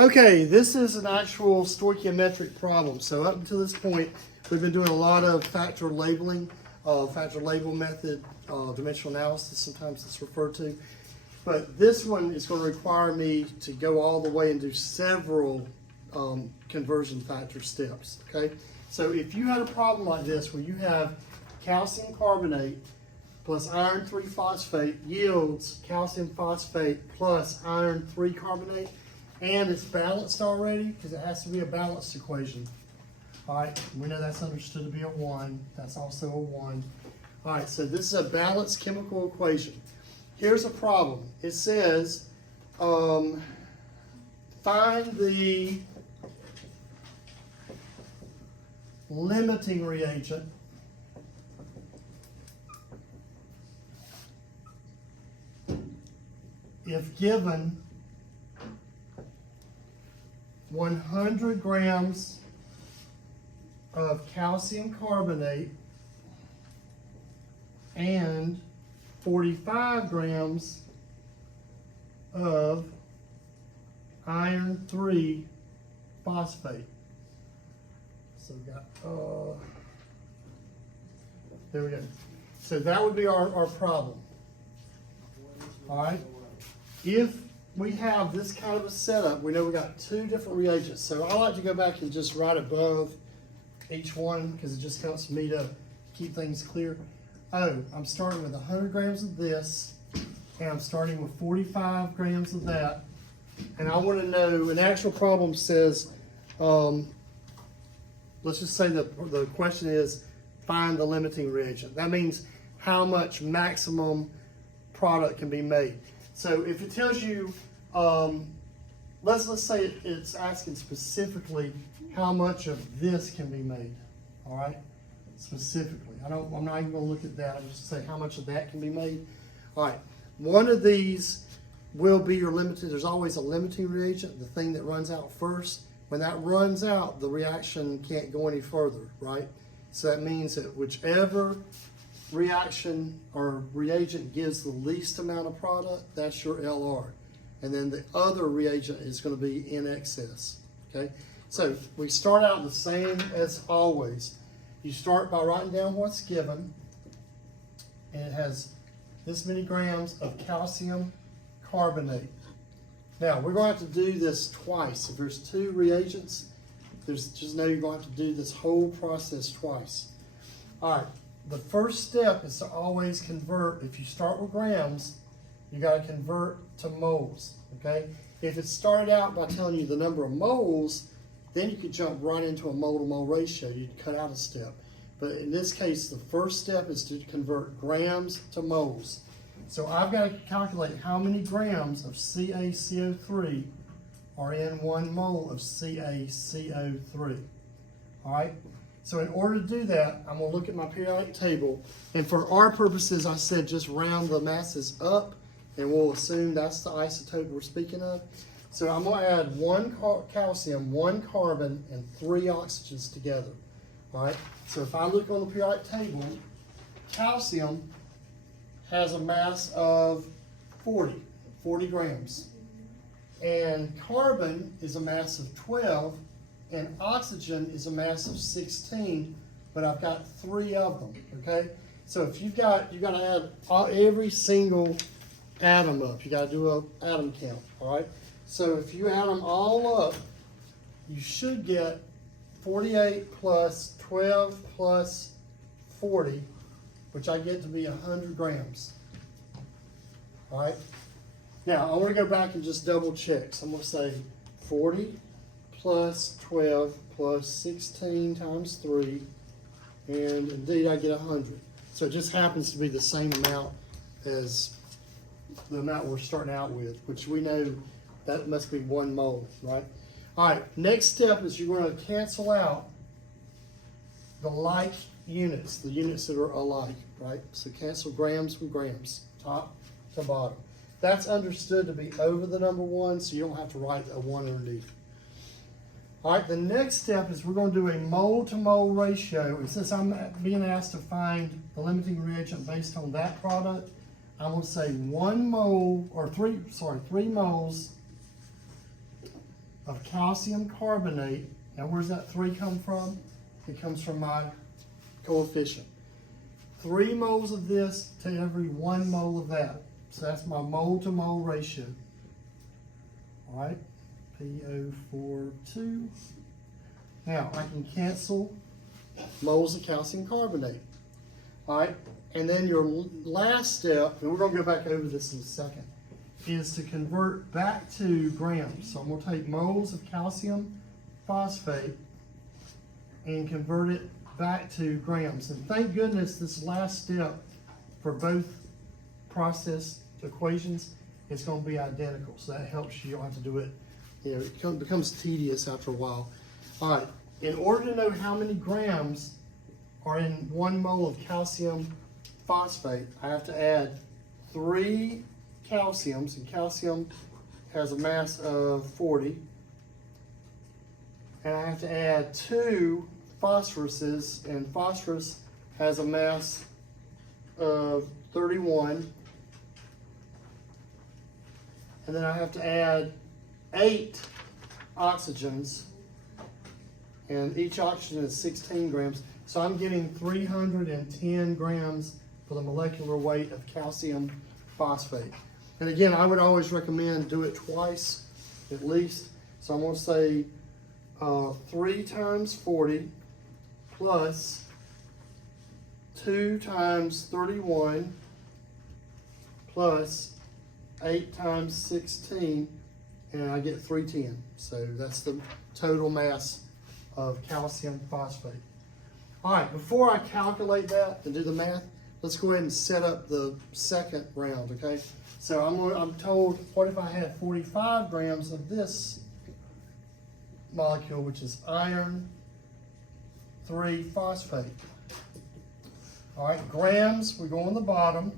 Okay, this is an actual stoichiometric problem. So up until this point, we've been doing a lot of factor labeling, factor label method, dimensional analysis, sometimes it's referred to. But this one is going to require me to go all the way and do several conversion factor steps, okay? So if you had a problem like this where you have calcium carbonate plus iron 3 phosphate yields calcium phosphate plus iron 3 carbonate, and it's balanced already because it has to be a balanced equation. All right, we know that's understood to be a 1. That's also a 1. All right, so this is a balanced chemical equation. Here's a problem. It says, find the limiting reagent if given 100 grams of calcium carbonate and 45 grams of iron 3 phosphate. So we got, there we go. So that would be our problem. All right. If we have this kind of a setup, we know we got 2 different reagents. So I like to go back and just write above each one because it just helps me to keep things clear. Oh, I'm starting with 100 grams of this, and I'm starting with 45 grams of that. And I want to know, an actual problem says, let's just say that the question is, find the limiting reagent. That means how much maximum product can be made. So if it tells you, let's say it's asking specifically how much of this can be made, all right? Specifically, I'm not even gonna look at that, I'm just saying how much of that can be made. All right, one of these will be your limited, there's always a limiting reagent, the thing that runs out first. When that runs out, the reaction can't go any further, right? So that means that whichever reaction or reagent gives the least amount of product, that's your LR. And then the other reagent is going to be in excess, okay? So we start out the same as always. You start by writing down what's given, and it has this many grams of calcium carbonate. Now, we're going to have to do this twice. If there's 2 reagents, just know you're going to have to do this whole process twice. All right. The first step is to always convert. If you start with grams, you got to convert to moles, okay? If it started out by telling you the number of moles, then you could jump right into a mole-to-mole ratio. You'd cut out a step. But in this case, the first step is to convert grams to moles. So I've got to calculate how many grams of CaCO3 are in 1 mole of CaCO3, all right? So in order to do that, I'm going to look at my periodic table. And for our purposes, I said just round the masses up, and we'll assume that's the isotope we're speaking of. So I'm going to add 1 calcium, 1 carbon, and 3 oxygens together. All right? So if I look on the periodic table, calcium has a mass of 40 grams. And carbon is a mass of 12. And oxygen is a mass of 16, but I've got 3 of them, okay? So if you got to add every single atom up. You got to do an atom count, all right? So if you add them all up, you should get 48 plus 12 plus 40, which I get to be 100 grams, all right? Now, I want to go back and just double check. So I'm going to say 40 plus 12 plus 16 times 3, and indeed I get 100. So it just happens to be the same amount as the amount we're starting out with, which we know that must be 1 mole, right? All right, next step is you're going to cancel out the like units, the units that are alike, right? So cancel grams with grams, top to bottom. That's understood to be over the number 1, so you don't have to write a 1 underneath. All right, the next step is we're going to do a mole-to-mole ratio. And since I'm being asked to find the limiting reagent based on that product, I'm going to say 3 moles of calcium carbonate. Now where's that 3 come from? It comes from my coefficient. 3 moles of this to every 1 mole of that. So that's my mole to mole ratio. All right, PO42. Now I can cancel moles of calcium carbonate. All right, and then your last step, and we're going to go back over this in a second, is to convert back to grams. So I'm going to take moles of calcium phosphate and convert it back to grams. And thank goodness this last step for both process equations is going to be identical. So that helps you. You don't have to do it. You know, it becomes tedious after a while. All right. In order to know how many grams are in 1 mole of calcium phosphate, I have to add 3 calciums, and calcium has a mass of 40. And I have to add 2 phosphoruses, and phosphorus has a mass of 31. And then I have to add 8 oxygens, and each oxygen is 16 grams. So I'm getting 310 grams for the molecular weight of calcium phosphate. And again, I would always recommend do it twice at least. So I'm going to say 3 times 40 plus 2 times 31 plus 8 times 16, and I get 310. So that's the total mass of calcium phosphate. All right, before I calculate that and do the math, let's go ahead and set up the second round, okay? So I'm told, what if I had 45 grams of this molecule, which is iron 3 phosphate. All right, grams, we go on the bottom.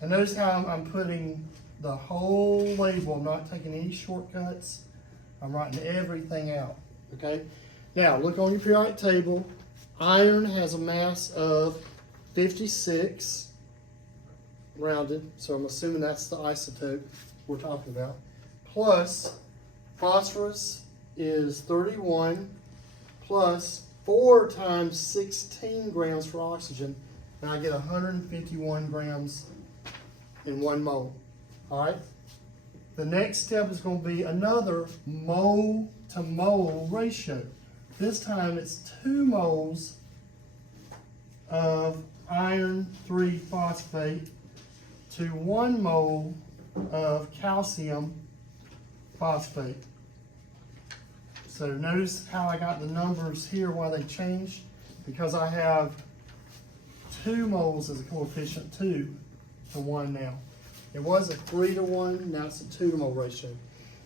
And notice how I'm putting the whole label. I'm not taking any shortcuts. I'm writing everything out, okay? Now, look on your periodic table. Iron has a mass of 56, rounded, so I'm assuming that's the isotope we're talking about. Plus, phosphorus is 31, plus 4 times 16 grams for oxygen, and I get 151 grams in 1 mole. All right? The next step is going to be another mole to mole ratio. This time it's 2 moles of iron 3 phosphate to 1 mole of calcium phosphate. So notice how I got the numbers here, why they changed, because I have 2 moles as a coefficient, 2 to 1 now. It was a 3 to 1, now it's a 2 to mole ratio.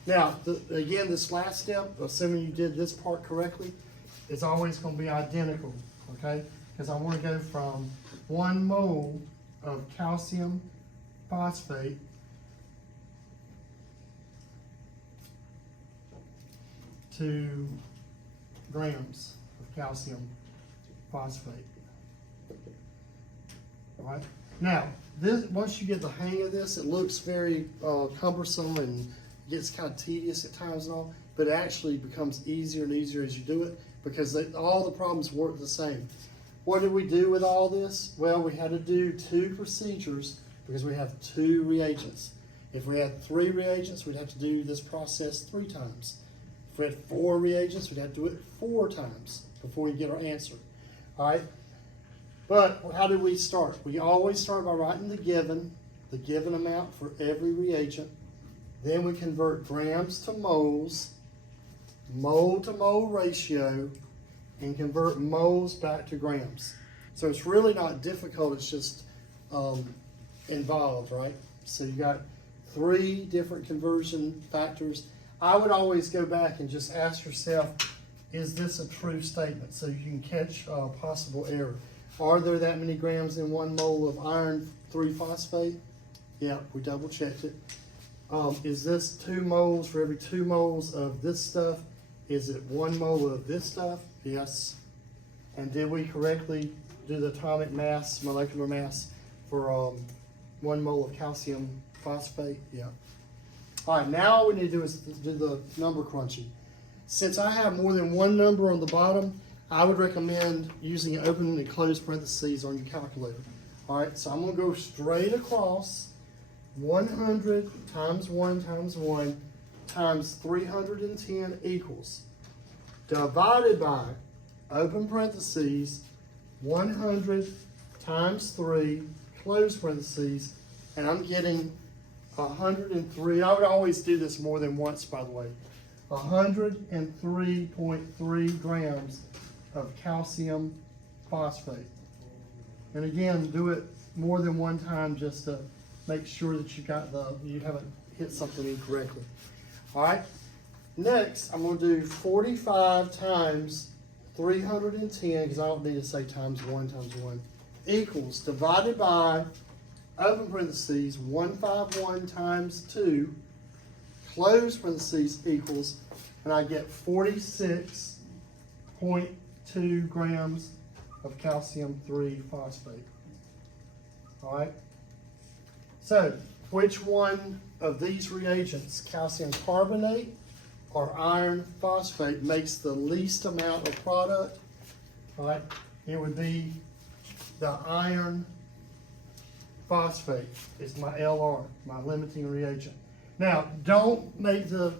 Now, again, this last step, assuming you did this part correctly, it's always going to be identical, okay? Because I want to go from 1 mole of calcium phosphate to grams of calcium phosphate. All right. Now, this, once you get the hang of this, it looks very cumbersome and gets kind of tedious at times and all, but it actually becomes easier and easier as you do it because all the problems work the same. What did we do with all this? Well, we had to do 2 procedures because we have 2 reagents. If we had 3 reagents, we'd have to do this process 3 times. If we had 4 reagents, we'd have to do it 4 times before we get our answer. All right? But how do we start? We always start by writing the given amount for every reagent. Then we convert grams to moles, mole to mole ratio, and convert moles back to grams. So it's really not difficult, it's just involved, right? So you got 3 different conversion factors. I would always go back and just ask yourself, is this a true statement? So you can catch possible error. Are there that many grams in 1 mole of iron 3 phosphate? Yeah, we double checked it. Is this 2 moles for every 2 moles of this stuff? Is it 1 mole of this stuff? Yes. And did we correctly do the atomic mass, molecular mass for 1 mole of calcium phosphate? Yeah. All right, now all we need to do is do the number crunching. Since I have more than one number on the bottom, I would recommend using open and closed parentheses on your calculator. All right, so I'm gonna go straight across 100 times 1 times 1 times 310 equals, divided by, open parentheses, 100 times 3, close parentheses, and I'm getting 103. I would always do this more than once, by the way. 103.3 grams of calcium phosphate. And again, do it more than one time just to make sure that you haven't hit something incorrectly. All right. Next, I'm going to do 45 times 310, because I don't need to say times 1 equals, divided by, open parentheses, 151 times 2, close parentheses, equals, and I get 46.2 grams of calcium 3 phosphate. All right. So, which one of these reagents, calcium carbonate or iron phosphate, makes the least amount of product? All right. It would be the iron phosphate is my LR, my limiting reagent. Now, don't make the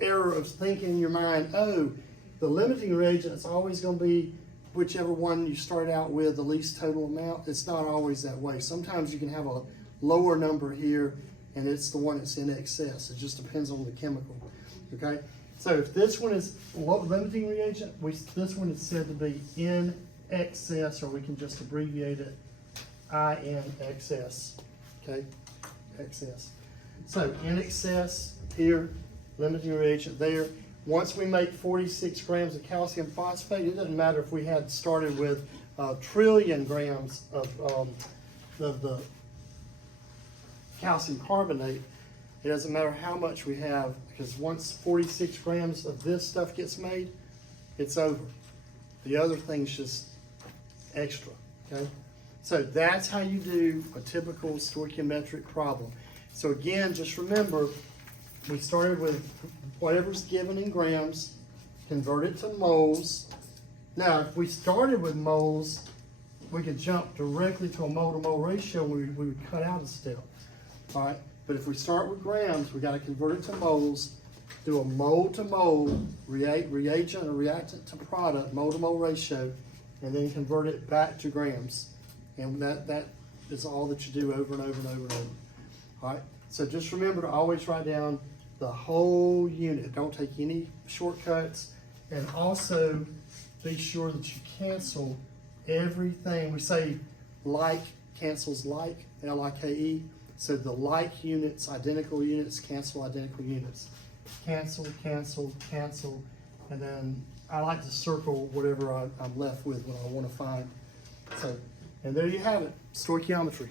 error of thinking in your mind, oh, the limiting reagent is always going to be whichever one you start out with, the least total amount. It's not always that way. Sometimes you can have a lower number here, and it's the one that's in excess. It just depends on the chemical, okay? So if this one is limiting reagent, this one is said to be in excess, or we can just abbreviate it IN-XS, okay? Excess. So in excess here, limiting reagent there. Once we make 46 grams of calcium phosphate, it doesn't matter if we had started with a trillion grams of the calcium carbonate. It doesn't matter how much we have, because once 46 grams of this stuff gets made, it's over. The other thing's just extra, okay? So that's how you do a typical stoichiometric problem. So again, just remember, we started with whatever's given in grams, convert it to moles. Now, if we started with moles, we could jump directly to a mole-to-mole ratio, we would cut out a step, all right? But if we start with grams, we got to convert it to moles, do a mole-to-mole, reagent or reactant to product, mole-to-mole ratio, and then convert it back to grams. And that is all that you do over and over and over and over. All right, so just remember to always write down the whole unit. Don't take any shortcuts, and also be sure that you cancel everything. We say like cancels like, L-I-K-E. So the like units, identical units, cancel identical units. Cancel, cancel, cancel, and then I like to circle whatever I'm left with when I want to find. So, and there you have it, stoichiometry.